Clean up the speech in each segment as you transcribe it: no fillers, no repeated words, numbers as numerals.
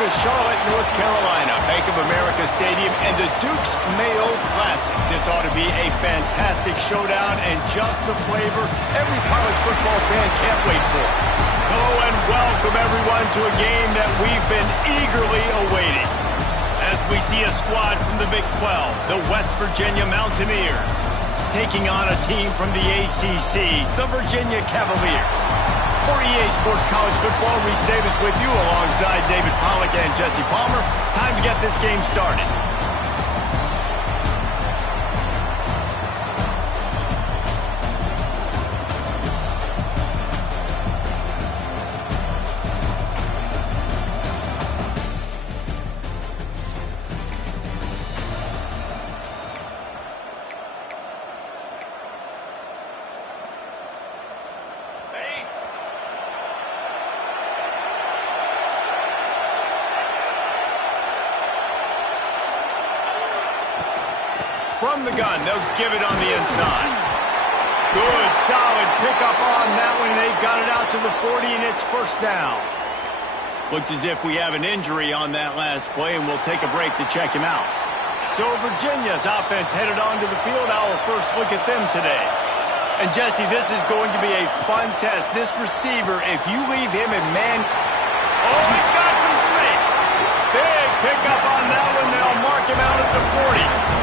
to Charlotte, North Carolina, Bank of America Stadium, and the Duke's Mayo Classic. This ought to be a fantastic showdown and just the flavor every college football fan can't wait for. Hello and welcome everyone to a game that we've been eagerly awaiting. As we see a squad from the Big 12, the West Virginia Mountaineers, taking on a team from the ACC, the Virginia Cavaliers. For EA Sports College Football, Reese Davis with you alongside David Pollack and Jesse Palmer. Time to get this game started. From the gun, they'll give it on the inside. Good, solid pickup on that one. They've got it out to the 40, and it's first down. Looks as if we have an injury on that last play, and we'll take a break to check him out. So Virginia's offense headed onto the field. Our first look at them today. And Jesse, this is going to be a fun test. This receiver, if you leave him in man... Oh, he's got some space. Big pickup on that one. They'll mark him out at the 40.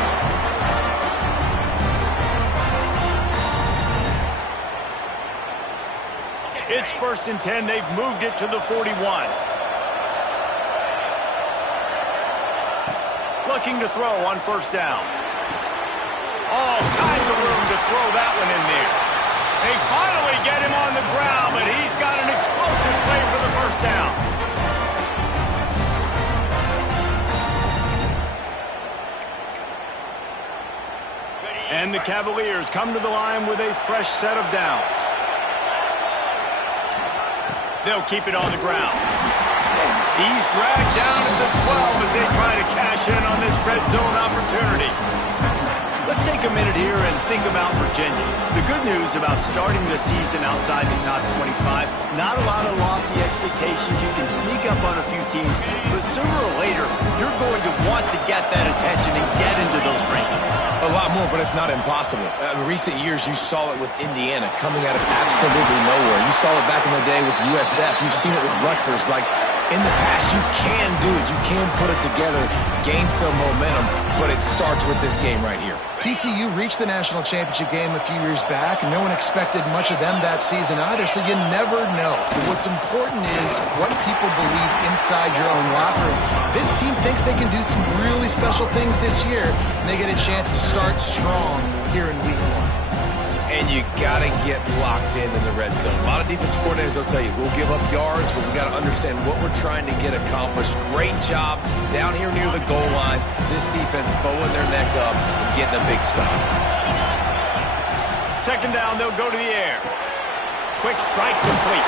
It's 1st and 10. They've moved it to the 41. Looking to throw on first down. All kinds of room to throw that one in there. They finally get him on the ground, but he's got an explosive play for the first down. And the Cavaliers come to the line with a fresh set of downs. They'll keep it on the ground. He's dragged down at the 12 as they try to cash in on this red zone opportunity. Let's take a minute here and think about Virginia. The good news about starting the season outside the top 25, not a lot of lofty expectations. You can sneak up on a few teams, but sooner or later, you're going to want to get that attention and get into those rankings. A lot more, but it's not impossible. In recent years, you saw it with Indiana coming out of absolutely nowhere. You saw it back in the day with USF. You've seen it with Rutgers. Like, in the past, you can do it. You can put it together, gain some momentum, but it starts with this game right here. TCU reached the national championship game a few years back, and no one expected much of them that season either, so you never know. But what's important is what people believe inside your own locker room. This team thinks they can do some really special things this year, and they get a chance to start strong here in week 1. And you got to get locked in the red zone. A lot of defensive coordinators will tell you, we'll give up yards, but we got to understand what we're trying to get accomplished. Great job down here near the goal line. This defense bowing their neck up and getting a big stop. 2nd down, they'll go to the air. Quick strike complete.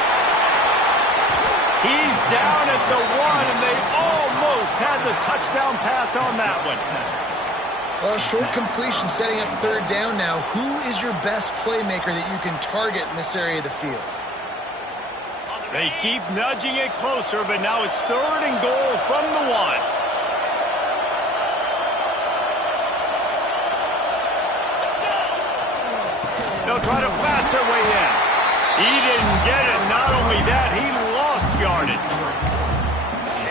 He's down at the 1, and they almost had the touchdown pass on that one. Well, short completion setting up 3rd down now. Who is your best playmaker that you can target in this area of the field? They keep nudging it closer, but now it's 3rd and goal from the 1. They'll try to pass their way in. He didn't get it. Not only that, he lost yardage.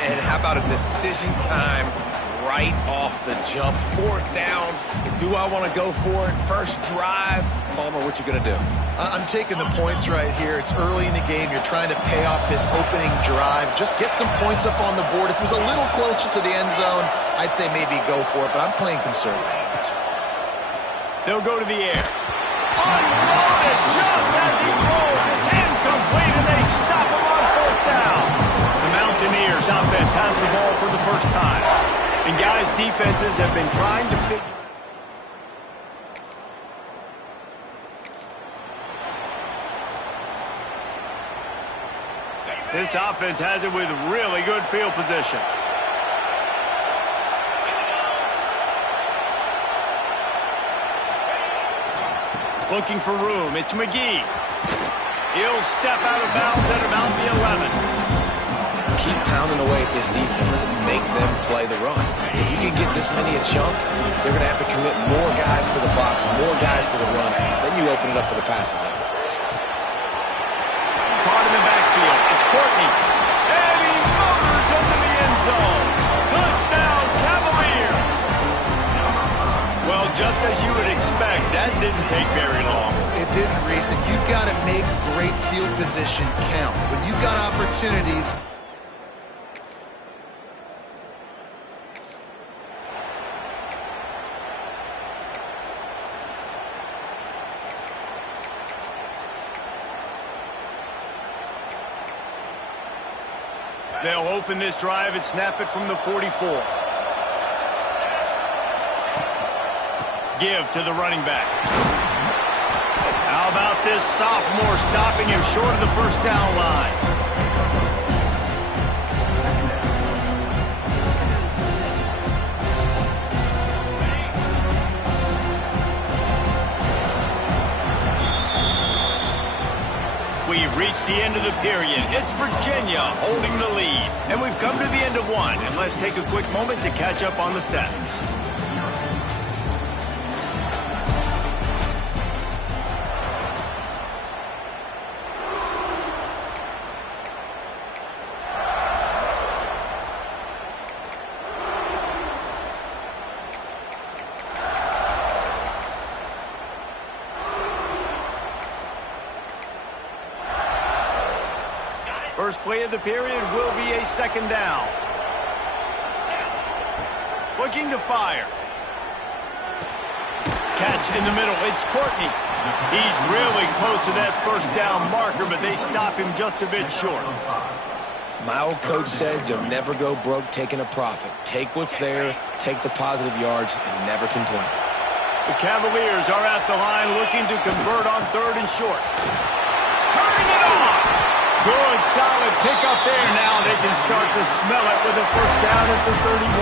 And how about a decision time right off the jump? 4th down. Do I want to go for it? First drive. Palmer, what you going to do? I'm taking the points right here. It's early in the game. You're trying to pay off this opening drive. Just get some points up on the board. If it was a little closer to the end zone, I'd say maybe go for it, but I'm playing conservative on this one. They'll go to the air. Unloaded just as he rolls. It's incomplete, and they stop him on 4th down. The Mountaineers offense has the ball for the first time. And guys, defenses have been trying to figure... This offense has it with really good field position. Looking for room. It's McGee. He'll step out of bounds at about the 11. keep pounding away at this defense and make them play the run. If you can get this many a chunk, they're going to have to commit more guys to the box, more guys to the run. Then you open it up for the passing game. Caught in the backfield. It's Courtney. And he motors into the end zone. Touchdown, Cavalier. Well, just as you would expect, that didn't take very long. It didn't, Reese, and you've got to make great field position count. When you've got opportunities, they'll open this drive and snap it from the 44. Give to the running back. How about this sophomore stopping him short of the first down line? We've reached the end of the period. It's Virginia holding the lead. And we've come to the end of one. And let's take a quick moment to catch up on the stats. First play of the period will be a second down. Looking to fire. Catch in the middle. It's Courtney. He's really close to that first down marker, but they stop him just a bit short. My old coach said you'll never go broke taking a profit. Take what's there, take the positive yards, and never complain. The Cavaliers are at the line looking to convert on third and short. Turning it on. Good, solid pickup there. Now they can start to smell it with a first down at the 31.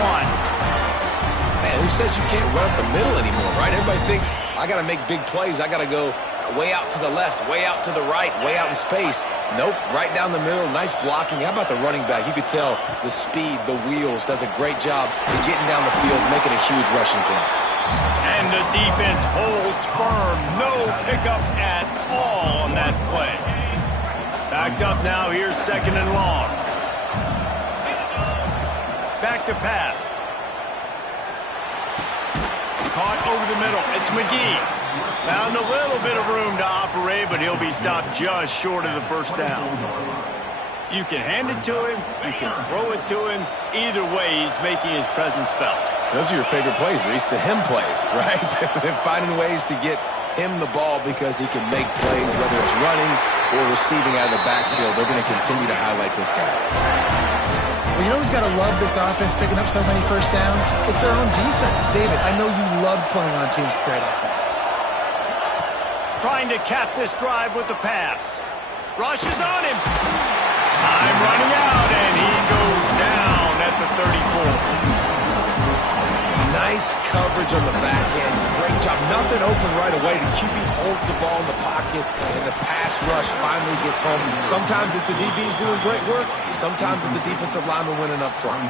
Man, who says you can't run up the middle anymore, right? Everybody thinks, I got to make big plays. I got to go way out to the left, way out to the right, way out in space. Nope, right down the middle. Nice blocking. How about the running back? You could tell the speed, the wheels, does a great job of getting down the field, making a huge rushing play. And the defense holds firm. No pickup at all on that play. Backed up now. Here's second and long. Back to pass. Caught over the middle. It's McGee. Found a little bit of room to operate, but he'll be stopped just short of the first down. You can hand it to him. You can throw it to him. Either way, he's making his presence felt. Those are your favorite plays, Reese, the him plays, right? Finding ways to get him the ball because he can make plays, whether it's running or receiving out of the backfield. They're going to continue to highlight this guy. Well, you know who's got to love this offense picking up so many first downs? It's their own defense. David, I know you love playing on teams with great offenses. Trying to cap this drive with the pass. Rushes on him. Time running out, and he goes down at the 34. Nice coverage on the back end. Great job. Nothing open right away. The QB holds the ball in the pocket, and the pass rush finally gets home. Sometimes it's the DBs doing great work. Sometimes it's the defensive lineman winning up front.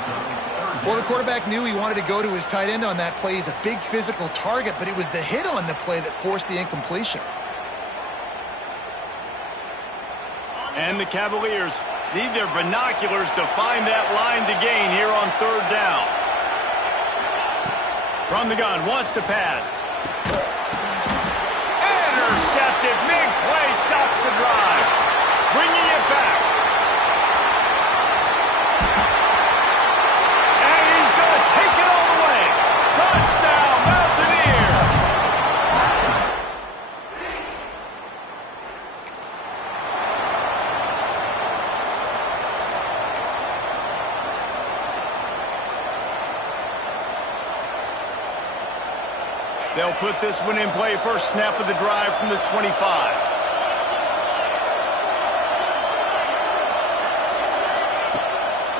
Well, the quarterback knew he wanted to go to his tight end on that play. He's a big physical target, but it was the hit on the play that forced the incompletion. And the Cavaliers need their binoculars to find that line to gain here on third down. From the gun, wants to pass. Intercepted, big play, stops the drive. Bringing it back. And he's going to take it all the way. Touchdown, Mountaineer. They'll put this one in play. First snap of the drive from the 25.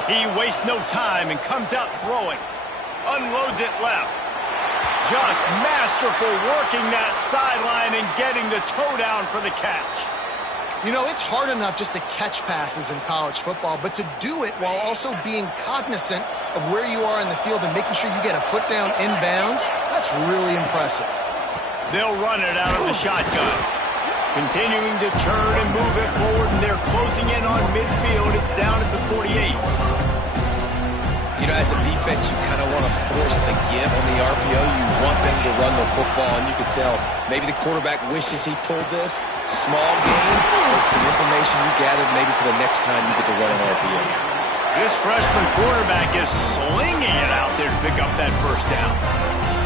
He wastes no time and comes out throwing. Unloads it left. Just masterful working that sideline and getting the toe down for the catch. You know, it's hard enough just to catch passes in college football, but to do it while also being cognizant of where you are in the field and making sure you get a foot down inbounds, that's really impressive. They'll run it out of the shotgun. Continuing to turn and move it forward, and they're closing in on midfield. It's down at the 48. You know, as a defense, you kind of want to force the give on the RPO. You want them to run the football, and you can tell maybe the quarterback wishes he pulled this. Small gain, but some information you gathered maybe for the next time you get to run an RPO. This freshman quarterback is slinging it out there to pick up that first down.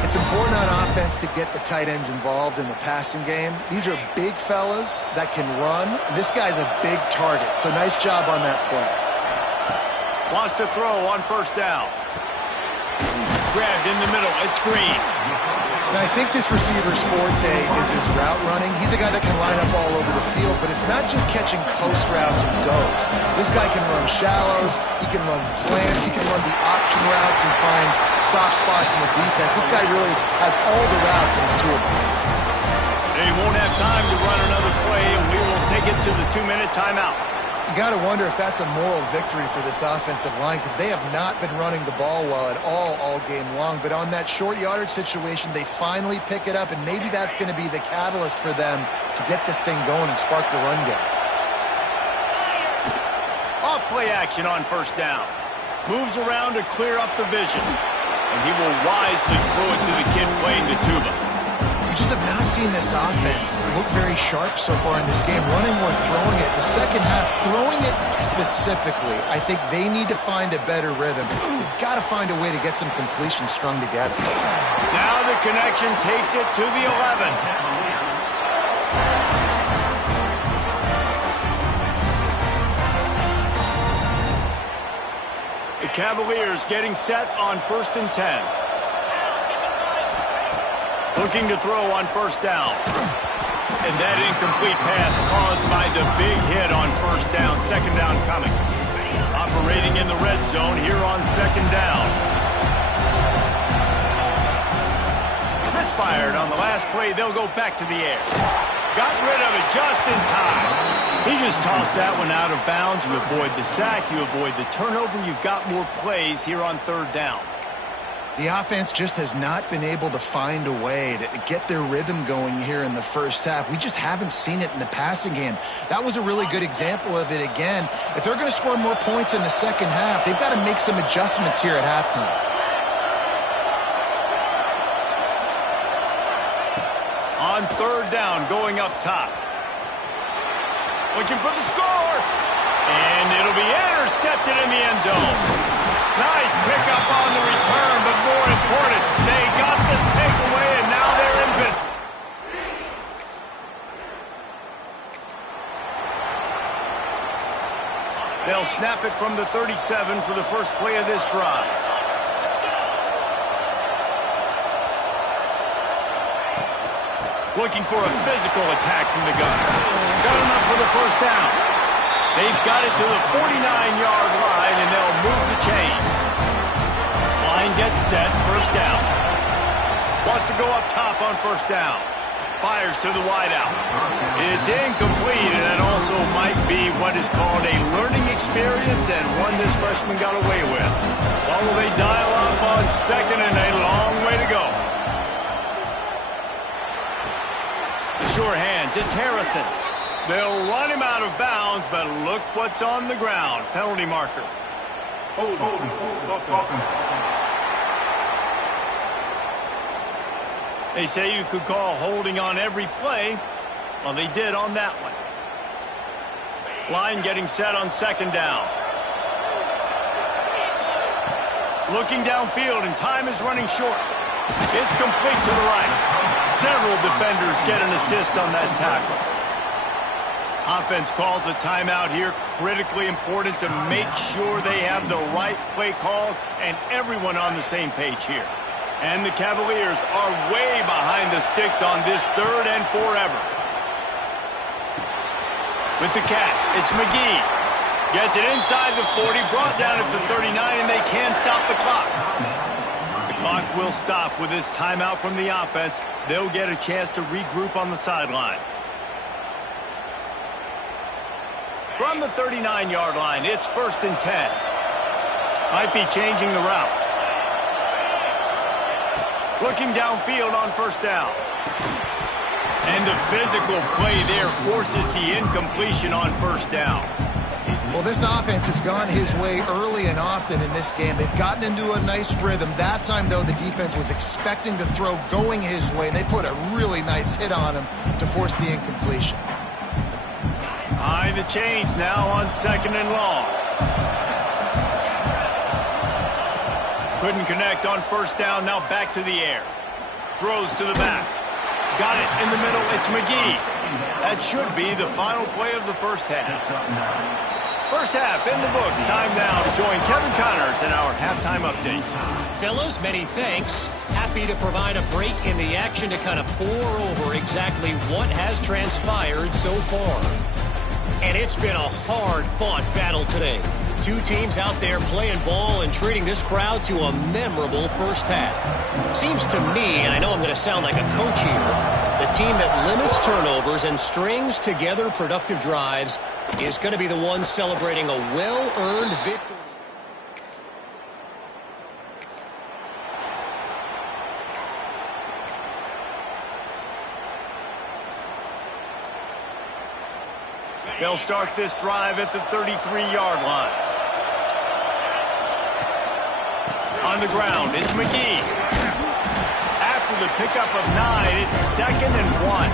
It's important on offense to get the tight ends involved in the passing game. These are big fellas that can run. This guy's a big target, so nice job on that play. Wants to throw on first down. Grabbed in the middle. It's Green. And I think this receiver's forte is his route running. He's a guy that can line up all over the field, but it's not just catching post routes and goes. This guy can run shallows. He can run slants. He can run the option routes and find soft spots in the defense. This guy really has all the routes in his toolbox. They won't have time to run another play, and we will take it to the 2-minute timeout. You got to wonder if that's a moral victory for this offensive line, because they have not been running the ball well at all game long. But on that short yardage situation, they finally pick it up, and maybe that's going to be the catalyst for them to get this thing going and spark the run game. Off play action on first down. Moves around to clear up the vision. And he will wisely throw it to the kid playing the tuba. We just have not seen this offense look very sharp so far in this game, running or throwing it. The second half, throwing it specifically, I think they need to find a better rhythm. We've got to find a way to get some completions strung together. Now the connection takes it to the 11. The Cavaliers getting set on 1st and 10. Looking to throw on first down. And that incomplete pass caused by the big hit on first down. Second down coming. Operating in the red zone here on second down. Misfired on the last play. They'll go back to the air. Got rid of it just in time. He just tossed that one out of bounds. You avoid the sack. You avoid the turnover. You've got more plays here on third down. The offense just has not been able to find a way to get their rhythm going here in the first half. We just haven't seen it in the passing game. That was a really good example of it again. If they're going to score more points in the second half, they've got to make some adjustments here at halftime. On third down, going up top. Looking for the score. And it'll be intercepted in the end zone. Nice pickup on the return, but more important, they got the takeaway, and now they're in business. They'll snap it from the 37 for the first play of this drive. Looking for a physical attack from the gun. Got enough for the first down. They've got it to the 49-yard line, and they'll move the chains. Line gets set, first down. Wants to go up top on first down. Fires to the wideout. It's incomplete, and it also might be what is called a learning experience, and one this freshman got away with. Well, will they dial up on second, and a long way to go. The sure hands, it's Harrison. They'll run him out of bounds, but look what's on the ground. Penalty marker. Hold. They say you could call holding on every play. Well, they did on that one. Line getting set on second down. Looking downfield, and time is running short. It's complete to the right. Several defenders get an assist on that tackle. Offense calls a timeout here. Critically important to make sure they have the right play call and everyone on the same page here. And the Cavaliers are way behind the sticks on this third and forever. With the catch, it's McGee. Gets it inside the 40, brought down at the 39, and they can't stop the clock. The clock will stop with this timeout from the offense. They'll get a chance to regroup on the sideline. From the 39-yard line, it's 1st and 10. Might be changing the route. Looking downfield on 1st down. And the physical play there forces the incompletion on 1st down. Well, this offense has gone his way early and often in this game. They've gotten into a nice rhythm. That time, though, the defense was expecting the throw going his way, and they put a really nice hit on him to force the incompletion. Behind the chains now on 2nd and long. Couldn't connect on 1st down, now back to the air. Throws to the back. Got it in the middle, it's McGee. That should be the final play of the 1st half. 1st half in the books. Time now to join Kevin Connors in our halftime update. Fellas, many thanks. Happy to provide a break in the action to kind of pour over exactly what has transpired so far. And it's been a hard-fought battle today. Two teams out there playing ball and treating this crowd to a memorable 1st half. Seems to me, and I know I'm going to sound like a coach here, the team that limits turnovers and strings together productive drives is going to be the one celebrating a well-earned victory. They'll start this drive at the 33-yard line. On the ground, it's McGee. After the pickup of 9, it's 2nd and 1.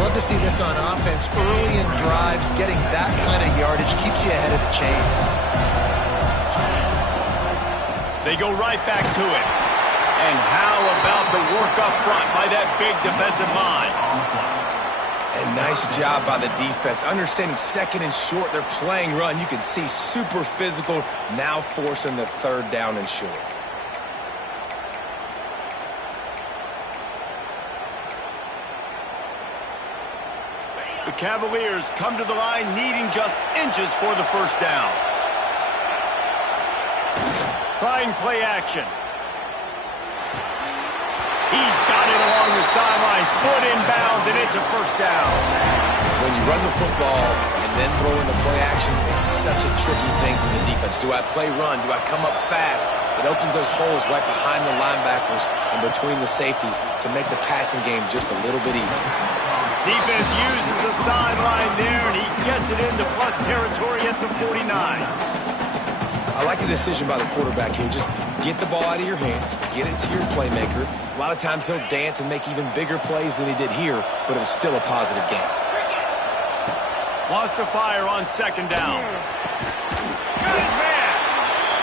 Love to see this on offense early in drives. Getting that kind of yardage keeps you ahead of the chains. They go right back to it. And how about the work up front by that big defensive line? And nice job by the defense. Understanding 2nd and short, they're playing run. You can see super physical, now forcing the 3rd down and short. The Cavaliers come to the line needing just inches for the 1st down. Trying play action. He's got it along the sidelines, foot inbounds, and it's a 1st down. When you run the football and then throw in the play action, it's such a tricky thing for the defense. Do I play run? Do I come up fast? It opens those holes right behind the linebackers and between the safeties to make the passing game just a little bit easier. Defense uses the sideline there, and he gets it into plus territory at the 49. I like the decision by the quarterback here. Just get the ball out of your hands, get it to your playmaker. A lot of times he'll dance and make even bigger plays than he did here, but it was still a positive game. Wants to fire on 2nd down. Got his man.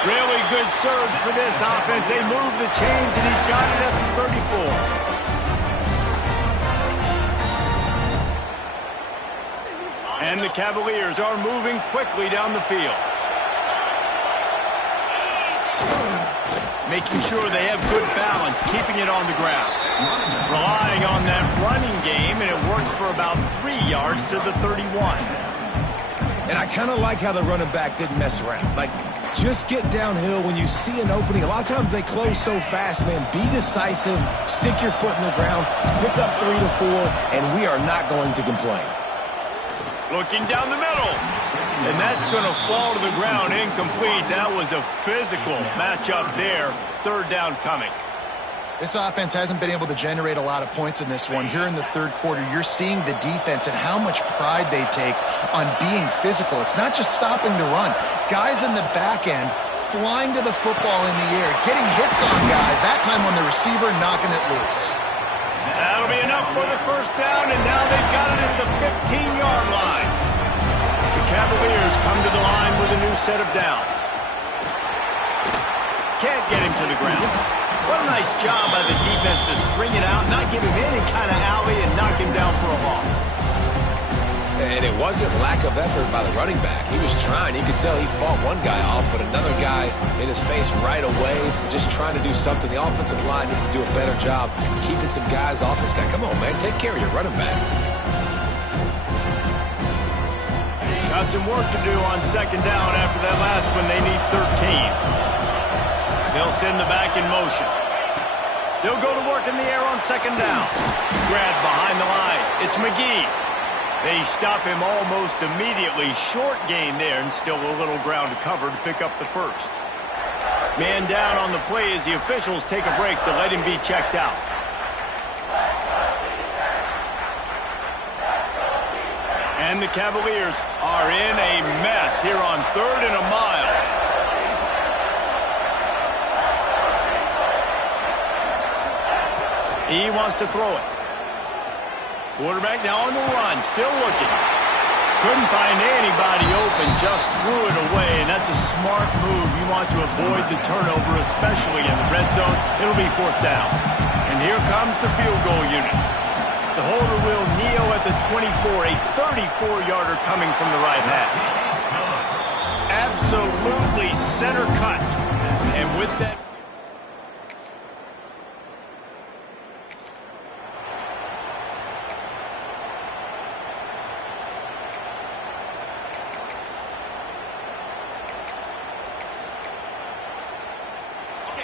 Really good surge for this offense. They move the chains, and he's got it at the 34. And the Cavaliers are moving quickly down the field. Making sure they have good balance, keeping it on the ground. Relying on that running game, and it works for about 3 yards to the 31. And I kind of like how the running back didn't mess around. Like, just get downhill when you see an opening. A lot of times they close so fast, man. Be decisive, stick your foot in the ground, pick up 3 to 4, and we are not going to complain. Looking down the middle. And that's going to fall to the ground incomplete. That was a physical matchup there. 3rd down coming. This offense hasn't been able to generate a lot of points in this one. Here in the 3rd quarter, you're seeing the defense and how much pride they take on being physical. It's not just stopping to run. Guys in the back end flying to the football in the air, getting hits on guys, that time on the receiver, knocking it loose. That'll be enough for the 1st down, and now they've got it at the 15-yard line. Cavaliers come to the line with a new set of downs. Can't get him to the ground. What a nice job by the defense to string it out, not give him any kind of alley, and knock him down for a loss. And it wasn't lack of effort by the running back. He was trying. You could tell he fought one guy off, but another guy in his face right away, just trying to do something. The offensive line needs to do a better job keeping some guys off this guy. Come on, man. Take care of your running back. Got some work to do on 2nd down after that last one. They need 13. They'll send the back in motion. They'll go to work in the air on 2nd down. Grab behind the line. It's McGee. They stop him almost immediately. Short gain there, and still a little ground to cover to pick up the first. Man down on the play as the officials take a break to let him be checked out. And the Cavaliers are in a mess here on 3rd and a mile. He wants to throw it. Quarterback now on the run, still looking. Couldn't find anybody open, just threw it away, and that's a smart move. You want to avoid the turnover, especially in the red zone. It'll be 4th down. And here comes the field goal unit. The holder will kneel at the 24, a 34-yarder coming from the right hash. Absolutely center cut. And with that...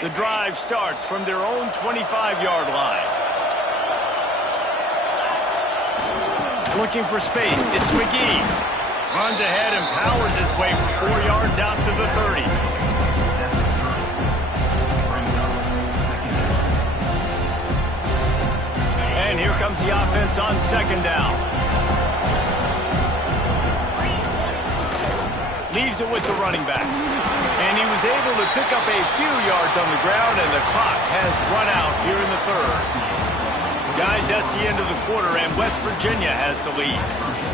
The drive starts from their own 25-yard line. Looking for space, it's McGee. Runs ahead and powers his way for 4 yards out to the 30. And here comes the offense on 2nd down. Leaves it with the running back. And he was able to pick up a few yards on the ground, and the clock has run out here in the 3rd. Guys, that's the end of the quarter, and West Virginia has the lead.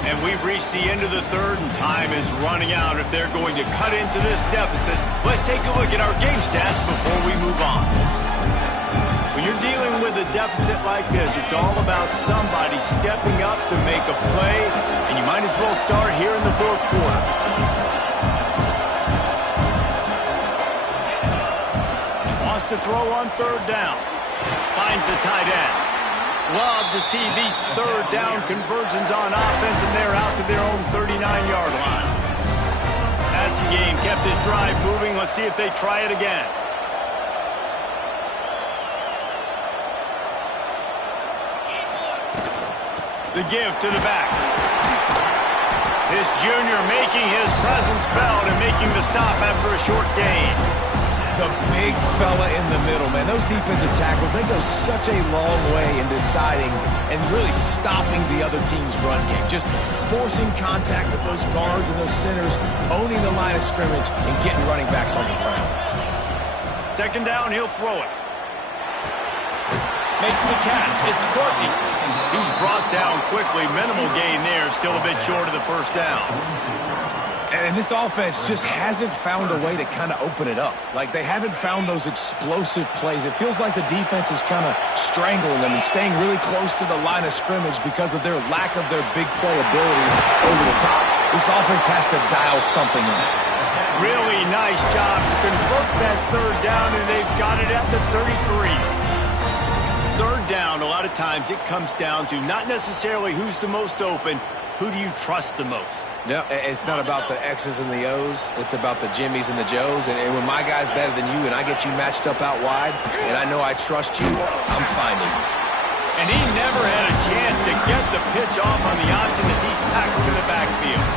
And we've reached the end of the 3rd, and time is running out if they're going to cut into this deficit. Let's take a look at our game stats before we move on. When you're dealing with a deficit like this, it's all about somebody stepping up to make a play, and you might as well start here in the 4th quarter. Wants to throw on 3rd down. Finds the tight end. Love to see these 3rd down conversions on offense, and they're out to their own 39-yard line. Passing game kept his drive moving. Let's see if they try it again. The give to the back. This junior making his presence felt and making the stop after a short gain. The big fella in the middle, man. Those defensive tackles, they go such a long way in deciding and really stopping the other team's run game. Just forcing contact with those guards and those centers, owning the line of scrimmage, and getting running backs on the ground. 2nd down, he'll throw it. Makes the catch. It's Courtney. He's brought down quickly. Minimal gain there. Still a bit short of the 1st down. And this offense just hasn't found a way to kind of open it up. Like, they haven't found those explosive plays. It feels like the defense is kind of strangling them and staying really close to the line of scrimmage because of their lack of their big play ability over the top. This offense has to dial something up. Really nice job to convert that 3rd down, and they've got it at the 33. 3rd down, a lot of times it comes down to not necessarily who's the most open, who do you trust the most? Yeah, it's not about the X's and the O's. It's about the Jimmies and the Joes. And when my guy's better than you and I get you matched up out wide and I know I trust you, I'm finding you. And he never had a chance to get the pitch off on the option as he's tackled in the backfield.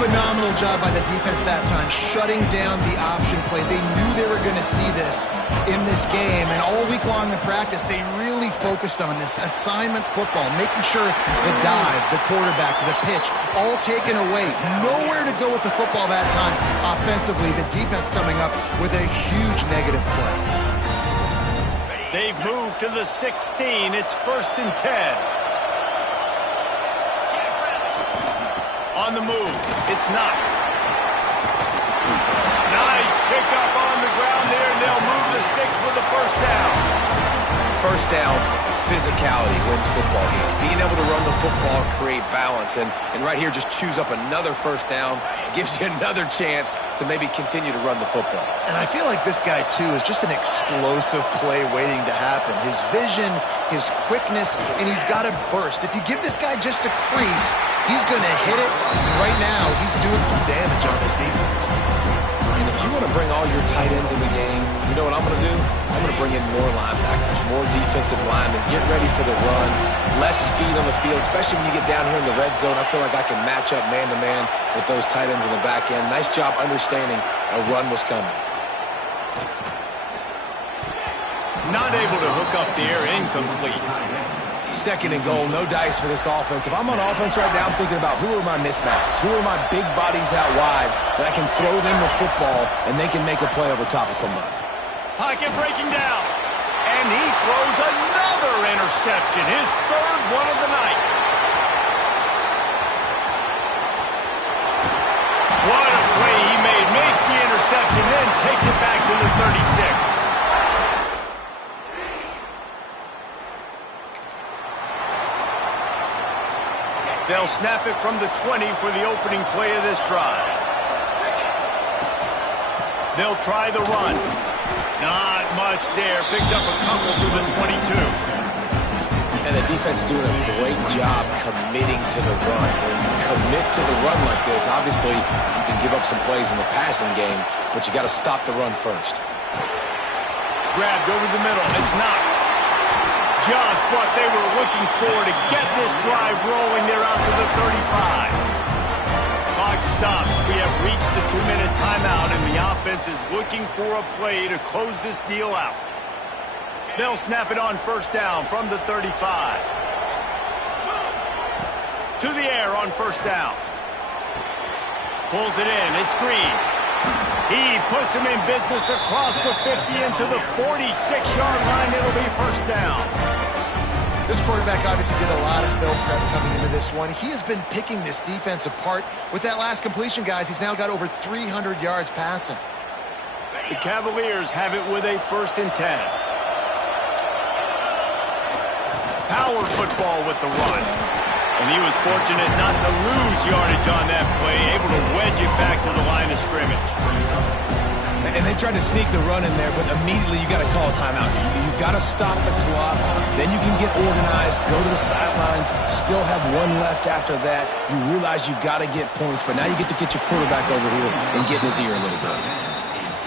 Phenomenal job by the defense that time, shutting down the option play. They knew they were going to see this in this game, and all week long in practice, they really focused on this assignment football, making sure the dive, the quarterback, the pitch, all taken away. Nowhere to go with the football that time offensively. The defense coming up with a huge negative play. They've moved to the 16. It's 1st and 10. On the move, it's Knox. Nice pickup on the ground there, and they'll move the sticks with the 1st down. 1st down, physicality wins football games. Being able to run the football, create balance, and right here just choose up another 1st down, gives you another chance to maybe continue to run the football. And I feel like this guy, too, is just an explosive play waiting to happen. His vision, his quickness, and he's got a burst. If you give this guy just a crease, he's going to hit it. Right now, he's doing some damage on this defense. And if you want to bring all your tight ends in the game, you know what I'm going to do? I'm going to bring in more linebackers. more defensive linemen. Get ready for the run. Less speed on the field, especially when you get down here in the red zone. I feel like I can match up man-to-man with those tight ends in the back end. Nice job understanding a run was coming. Not able to hook up there, incomplete. Second and goal, no dice for this offense. If I'm on offense right now, I'm thinking about who are my mismatches? Who are my big bodies out wide that I can throw them the football and they can make a play over top of somebody? Pocket breaking down. And he throws another interception, his third one of the night. What a play he made. Makes the interception, then takes it back to the 36. They'll snap it from the 20 for the opening play of this drive. They'll try the run. Not much there. Picks up a couple to the 22. And the defense doing a great job committing to the run. When you commit to the run like this, obviously you can give up some plays in the passing game, but you got to stop the run first. Grabbed over the middle. It's Knox. Just what they were looking for to get this drive rolling. They're out to the 35. Clock stops. We have reached the 2-minute timeout, and the offense is looking for a play to close this deal out. They'll snap it on first down from the 35. To the air on first down. Pulls it in. It's Green. He puts him in business across the 50 into the 46-yard line. It'll be first down. This quarterback obviously did a lot of film prep coming into this one. He has been picking this defense apart. With that last completion, guys, he's now got over 300 yards passing. The Cavaliers have it with a 1st and 10. Power football with the run. And he was fortunate not to lose yardage on that play, able to wedge it back to the line of scrimmage. And they tried to sneak the run in there, but immediately you got to call a timeout. You got to stop the clock. Then you can get organized, go to the sidelines, still have one left after that. You realize you got to get points, but now you get to get your quarterback over here and get in his ear a little bit.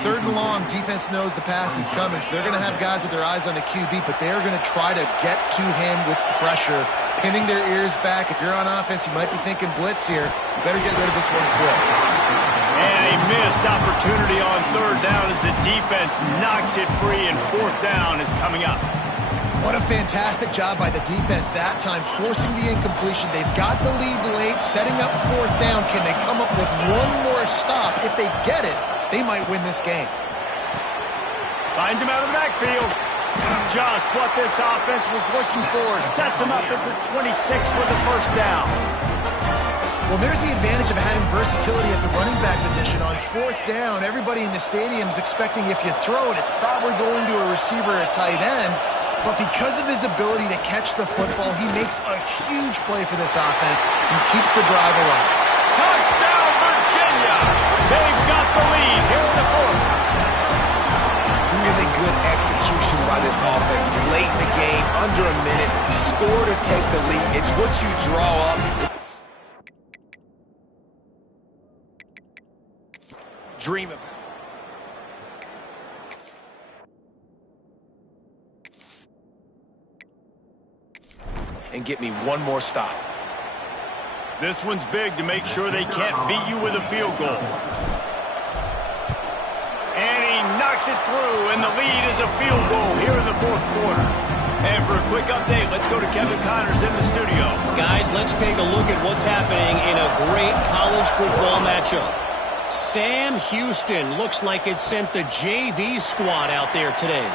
3rd and long, defense knows the pass is coming, so they're going to have guys with their eyes on the QB, but they're going to try to get to him with pressure, pinning their ears back. If you're on offense, you might be thinking blitz here. You better get rid of this one quick. And a missed opportunity on 3rd down as the defense knocks it free, and 4th down is coming up. What a fantastic job by the defense that time, forcing the incompletion. They've got the lead late, setting up 4th down. Can they come up with one more stop? If they get it, they might win this game. Finds him out of the backfield. Just what this offense was looking for. Sets him up at the 26 with the 1st down. Well, there's the advantage of having versatility at the running back position. On 4th down, everybody in the stadium is expecting if you throw it, it's probably going to a receiver or a tight end. But because of his ability to catch the football, he makes a huge play for this offense and keeps the drive alive. Touchdown, Virginia! They've got the lead here in the 4th. Really good execution by this offense late in the game, under a minute. Score to take the lead. It's what you draw up. Dream of. And get me one more stop. This one's big to make sure they can't beat you with a field goal. And he knocks it through, and the lead is a field goal here in the 4th quarter. And for a quick update, let's go to Kevin Connors in the studio. Guys, let's take a look at what's happening in a great college football matchup. Sam Houston looks like it sent the JV squad out there today.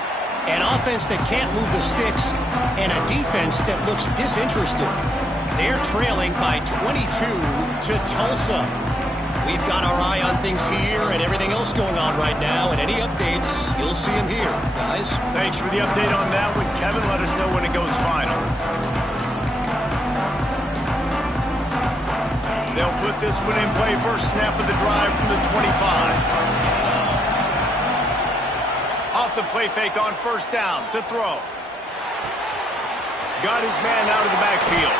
An offense that can't move the sticks, and a defense that looks disinterested. They're trailing by 22 to Tulsa. We've got our eye on things here and everything else going on right now, and any updates, you'll see them here, guys. Thanks for the update on that one, Kevin. Let us know when it goes final. They'll put this one in play. First snap of the drive from the 25. Off the play fake on 1st down to throw. Got his man out of the backfield.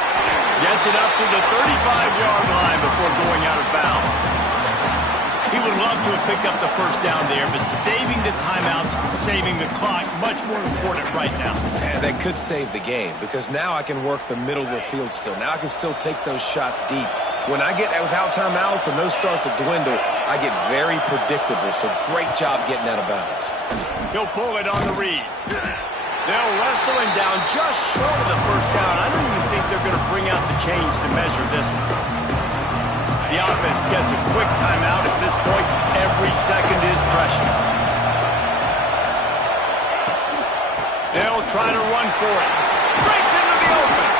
Gets it up to the 35-yard line before going out of bounds. He would love to have picked up the first down there, but saving the timeouts, saving the clock, much more important right now. And that could save the game, because now I can work the middle of the field still. Now I can still take those shots deep. When I get without timeouts and those start to dwindle, I get very predictable. So great job getting out of bounds. He'll pull it on the read. They'll wrestle him down just short of the first down. I don't even think they're going to bring out the chains to measure this one. The offense gets a quick timeout. At this point, every second is precious. They'll try to run for it. Breaks into the open.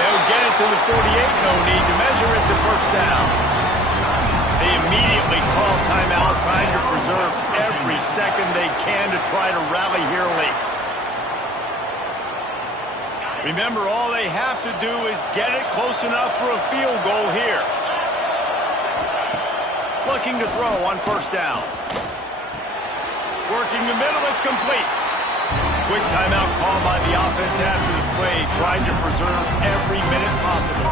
They'll get it to the 48. No need to measure it to first down. They immediately call timeout, trying to preserve every second they can to try to rally here late. Remember, all they have to do is get it close enough for a field goal here. Looking to throw on first down. Working the middle, it's complete. Quick timeout call by the offense after the play, trying to preserve every minute possible.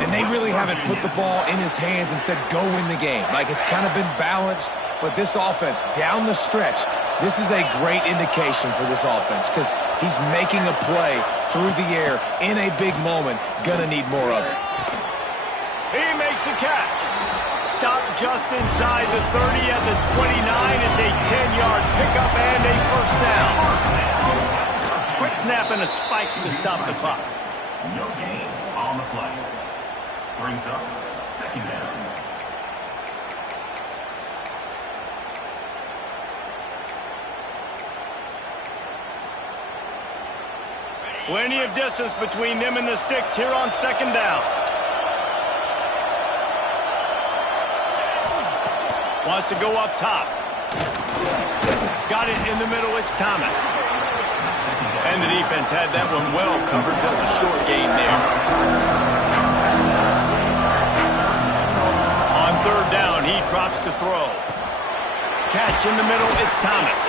And they really haven't put the ball in his hands and said, go win the game. Like, it's kind of been balanced, but this offense, down the stretch, this is a great indication for this offense because he's making a play through the air in a big moment. Gonna need more of it. He makes a catch. Stopped just inside the 30 at the 29. It's a 10-yard pickup and a first down. Quick snap and a spike to stop the clock. No gain on the play. Brings up second down. Plenty of distance between them and the sticks here on second down. Wants to go up top. Got it in the middle, it's Thomas. And the defense had that one well covered, just a short gain there. On third down, he drops to throw. Catch in the middle, it's Thomas.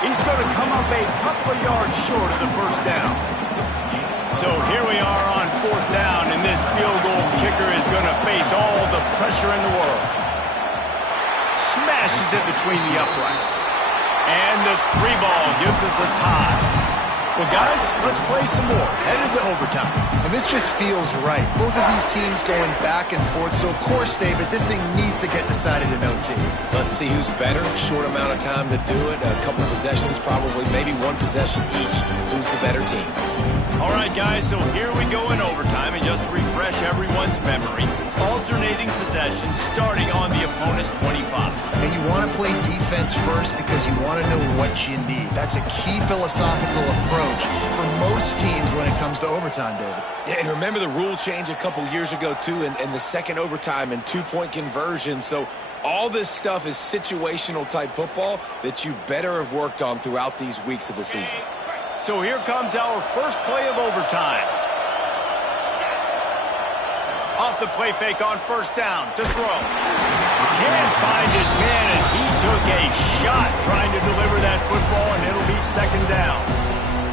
He's going to come up a couple of yards short of the first down. So here we are on fourth down, and this field goal kicker is going to face all the pressure in the world. Smashes it between the uprights. And the 3-ball gives us a tie. Well, guys, let's play some more. Headed to overtime. And this just feels right. Both of these teams going back and forth. So, of course, David, this thing needs to get decided in OT. Let's see who's better. Short amount of time to do it. A couple of possessions, probably maybe one possession each. Who's the better team? All right, guys, so here we go in overtime. And just to refresh everyone's memory, alternating possessions starting on the opponent's 25. And you want to play defense first because you want to know what you need. That's a key philosophical approach for most teams when it comes to overtime, David. Yeah, and remember the rule change a couple years ago, too, and the second overtime and two-point conversion. So all this stuff is situational type football that you better have worked on throughout these weeks of the season. So here comes our first play of overtime. Off the play fake on first down to throw. Can't find his man as he took a shot trying to deliver that football, and it'll be second down.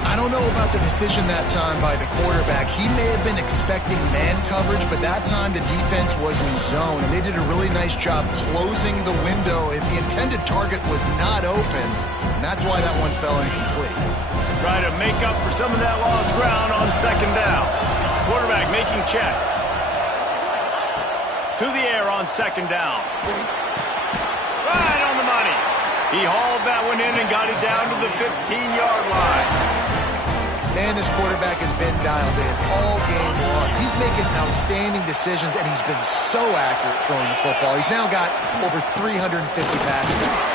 I don't know about the decision that time by the quarterback. He may have been expecting man coverage, but that time the defense was in zone, and they did a really nice job closing the window. If the intended target was not open, and that's why that one fell incomplete. Try to make up for some of that lost ground on second down. Quarterback making checks. To the air on second down. Right on the money. He hauled that one in and got it down to the 15-yard line. Man, this quarterback has been dialed in all game long. He's making outstanding decisions, and he's been so accurate throwing the football. He's now got over 350 passing yards.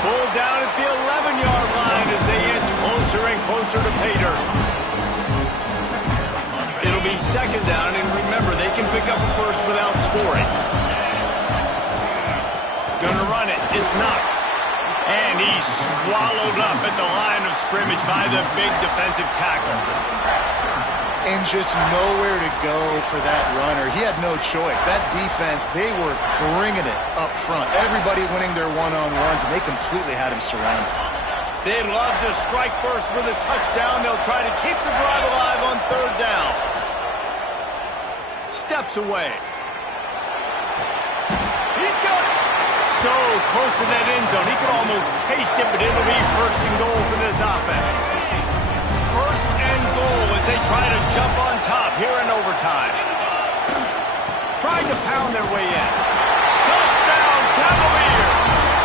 Pulled down at the 11-yard line as they inch closer and closer to pay dirt. It'll be second down, and remember, they can pick up a first without scoring. Gonna run it. It's Knox. And he's swallowed up at the line of scrimmage by the big defensive tackle. And just nowhere to go for that runner. He had no choice. That defense, they were bringing it up front. Everybody winning their one-on-ones, and they completely had him surrounded. They'd love to strike first with a touchdown. They'll try to keep the drive alive on third down. Steps away. He's got it. so close to that end zone. He could almost taste it, but it'll be first and goal for this offense. First and goal as they try to jump on top here in overtime. Trying to pound their way in. Touchdown, Cavaliers!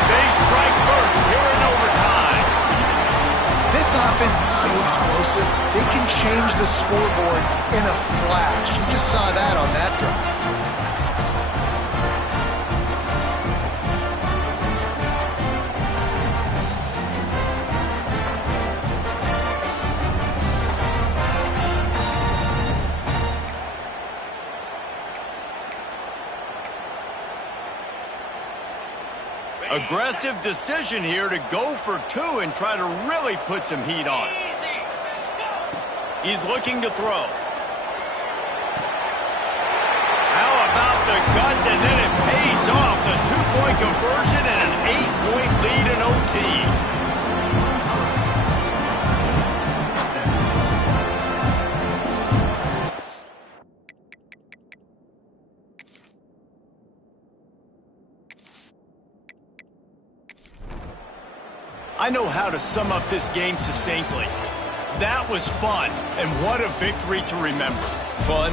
They strike first here in overtime. This offense is so explosive, they can change the scoreboard in a flash. You just saw that on that drive. Aggressive decision here to go for two and try to really put some heat on. He's looking to throw. How about the guns? And then it pays off. The two-point conversion and an 8-point lead in OT. I know how to sum up this game succinctly. That was fun, and what a victory to remember. Fun.